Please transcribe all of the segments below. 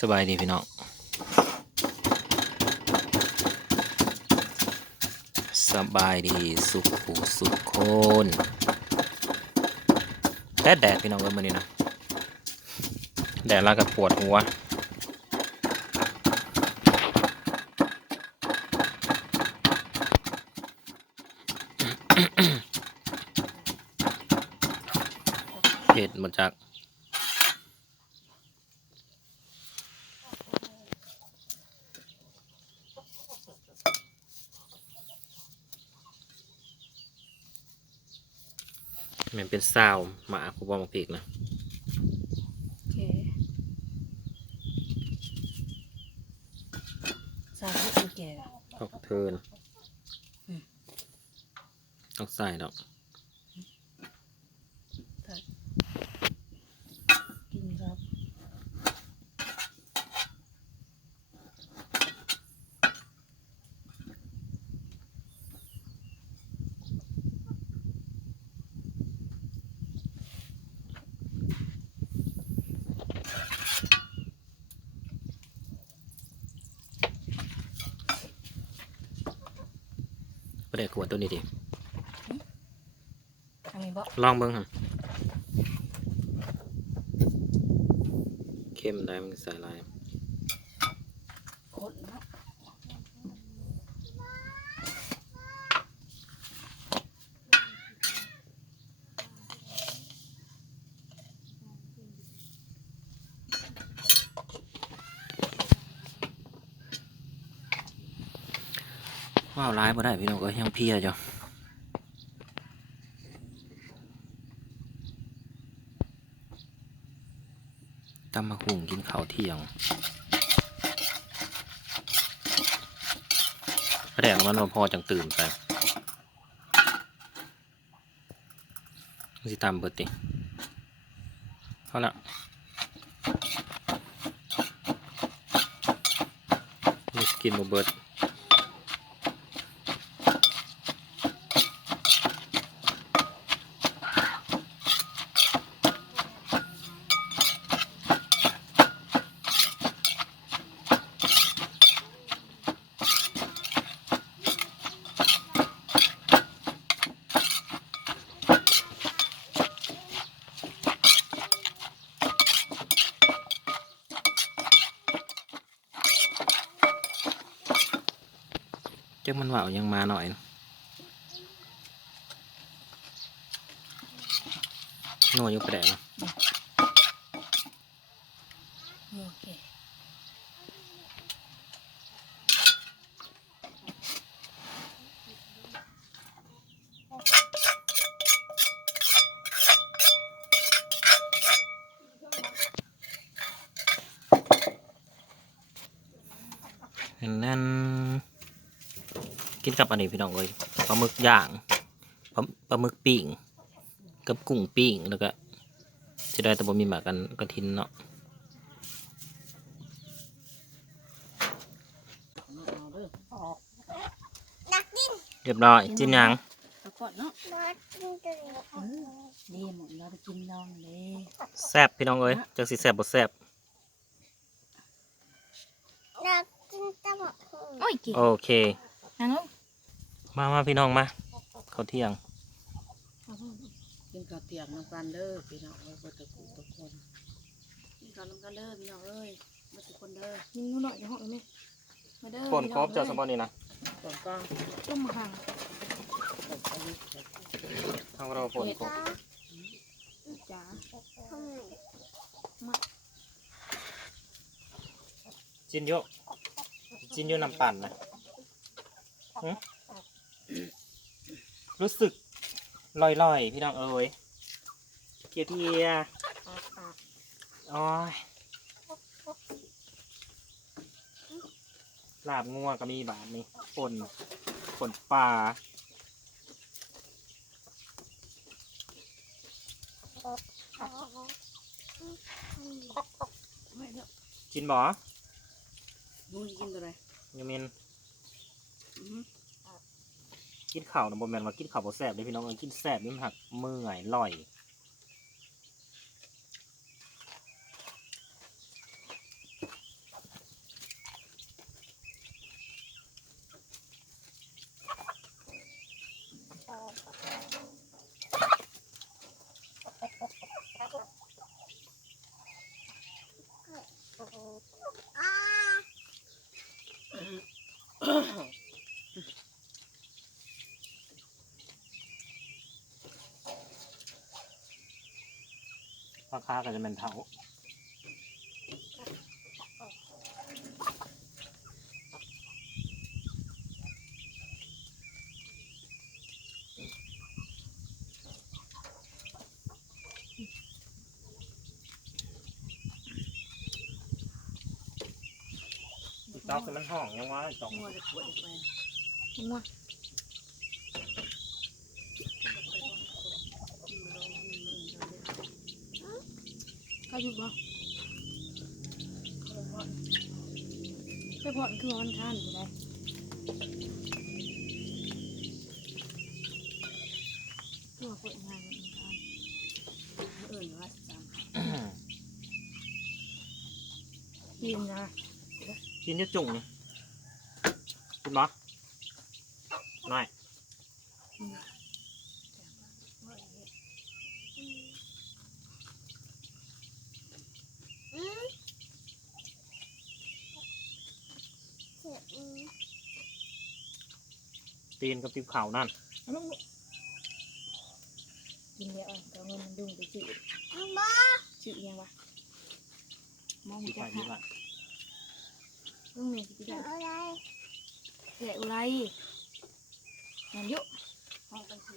สบายดีพี่น้องสบายดีสุขหูสุขคนแดดแดดพี่น้องเอ้ยมื่อนี้นะแดดแล้วกับปวดหัวเห็ดมาจาก เป็นซาวหมาคูบอมพริกนะโอเคสาธุโอเคละตอกเทินอืมต้องใส่ดอก ประเดี๋ยวขวดตัวนี้ดิทางนี้บ่ลองเบิ้งฮะเข้มได้มันใส่ลาย คนเนาะ ว้าวร้ายบ่ได้พี่น้องก็ยังเพียจ้ะตำมะหุ่งกินข้าวเที่ยงประเดี๋ยวมันพอจังตื่นไปสิตามเบิดติเอาละนี่กินบเบิด เจ้ามันว่ายังมาหน่อยนะโน่ยังไปแดกเนาะโอเค กินกับอันนี้พี่น้องเอ้ยปลาหมึกย่างปลาปลาหมึกปิ้งกับกุ้งปิ้งแล้วก็จะได้แต่บ่มีหมากกันกระทินเนาะเอาเด้อออกเรียบร้อยจิ้นยังเอาก่อนเนาะเออนี่หมดเราไปกินน้องเลยแซ่บพี่น้องเอ้ยจังสิแซ่บบ่แซ่บอยากกินตะบอกหูโอ้ยกินโอเคนั่งลง มามาพี่น้องมาข้าวเที่ยงกินข้าวเตียงน้ำกันเด้อพี่น้องเอ้ยบ่ตะกูตะคนกินข้าวน้ำกันเด้อพี่น้องเอ้ยมาทุกคนเด้อกินนู่นหน่อยจะห้องเลยไหมมาเด้อคนครบเจ้าสมบับัตินี่นะก่อนกลางต้มมาห่างทางเราฝนครบจ้าทำไมจิ้นโยจิ้นโยน้ำปั่นนะหึ รู้สึกลอยๆ พี่น้องเอ้ยเกียร์เทียโอ้ยลาบงัวก็มีบาทนี่ฝนฝนป่าไม่เนาะจินบอมึงกินตัวไหนยังเมนอือหือ กินข้าวนะบ่แมนว่ากินข้าวบ่แซ่บเลยพี่น้องเอ้ยกินแซ่บนี่มันหักเมื่อยลอย คาก็จะเป็นเถาอีตอกคือมันห้องยังว่าอีตอกงัวจะปวดอีกไปงัว ขาหยุดบ่ไปพอดคือวันข้านอยู่ได้ตัวเปิดงานวันข้านเอิ่นว่าสิจ้ากินนะกินจะจุ่งนี่กินบ่หน่อย อืมเจ็บอืม ตีนกับติบข่าวนั่นเอาลงลูกกินเดี๋ยวเอาเอาเงินมันดุงไปซื้ออังบ้าซื้ออิหยังวะมองดีจะไปดีขาดไปลุงเนี่ยสิกินได้อะไรแกะอะไรงานเยอะห้องกันเสี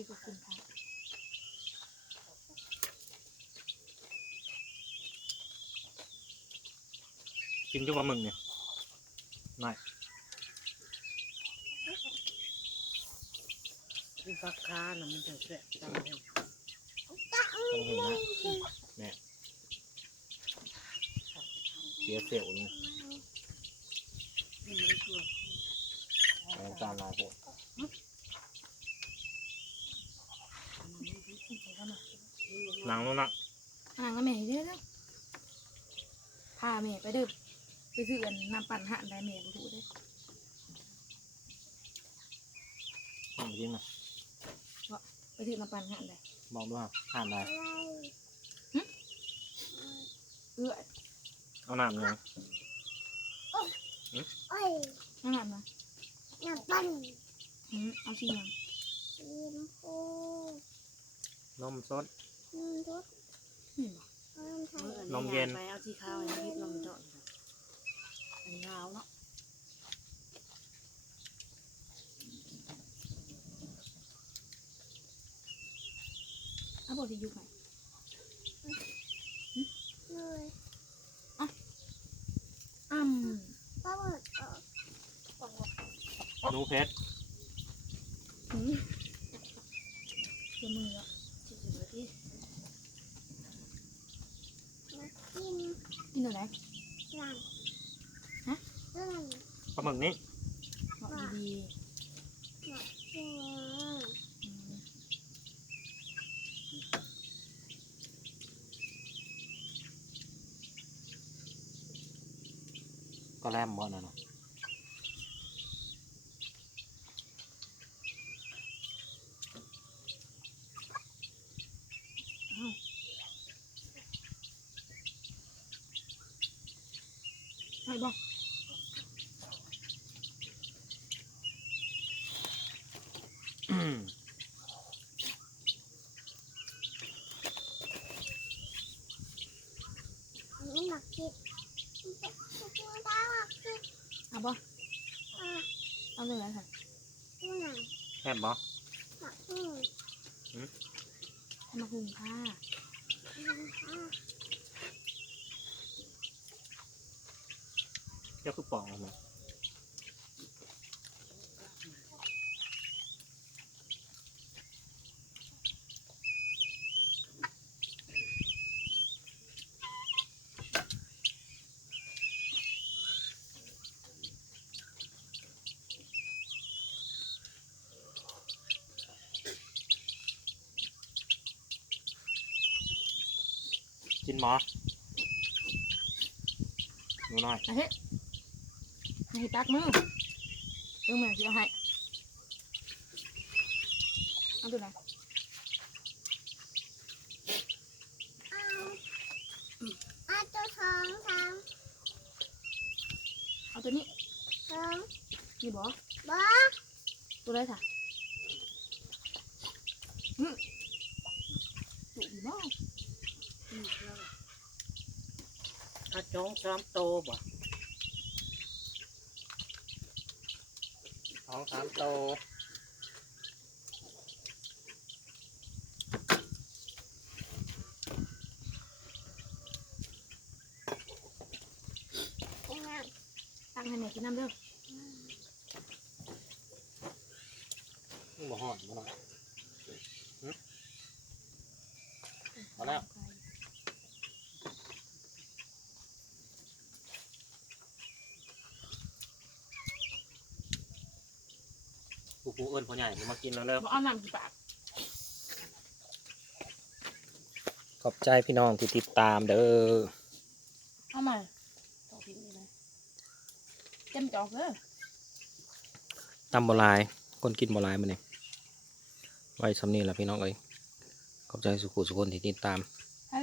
ยถ้าตูก็กินค่ะกินจุ่ปลาหมึกเนี่ยหน่อยกินฟักค้าน่ะมันจะแสบจังเลยตาอืต้องเห็นนะมเสียเซลล์นี่นี่มันตัวอาจารย์ลายโห หนังนู้นนะห่างกับแม่เด้อเด้อพาแม่ไปเด้อไปซื้ออันน้ำปั่นหานได้แม่บ่ถูกเด้ออืมจริงนะไปซื้อน้ำปั่นหานได้บอกด้วยห่านได้อะไรเอื้อเอาน้ำยังโอ้ยนั่นน่ะนะน้ำปั้นอืมเอาสิหยังสีชมพูนมสด นุ่มทุกนี่บ่น้ำไทยนมเย็น ไปเอาที่ข้าวอันนี้นมเจาะอันนี้ข้าวเนาะเอาบ่สิอยู่ไหนเลยอ้ำปลาหมึกออกหนูเพชร หืมเดี๋ยวมือละจิ๋วๆที่ มากิน กินอะไรหลังฮะเรื่องปลาหมึกนี้บอกดีหลักจริงๆอืมก็แลมบ่นั่นน่ะให้บอ กอืมนี่หมักคิดตัวตาหมักคิดเอาบอกอะเอาเลยค่ะตัวไหนแค่บบ่หมักอืมให้มาหุงผ้าอะ เจ้าคือปองออกมาจกินหมอหนูน้อย เฮ้ย ให้ตักมือเออแม่สิเอาให้เอาตัวไหนเอาเอาตัวสองสามเอาตัวนี้สองนี่บ่บอตัวได้ค่ะอืมจุดีบ่อาจ้องซ้อมโตบ่ องสามโตตั้งให้แม่กินน้ำเด้อบ่หอนบ่หน่อยหึพอแล้ว ปูปูเอิญพ่อใหญ่มากินแล้วเร็วบ่เอาน้ำกี่ปากขอบใจพี่น้องที่ติดตามเด้อเอามาต่อพิมพ์นี่นะเต็มจอกเด้อตำบหลาย คนกินบหลายมันนี่ไว้สำนีแหละพี่น้องเอ้ยขอบใจสุขุสุคนที่ติดตามให้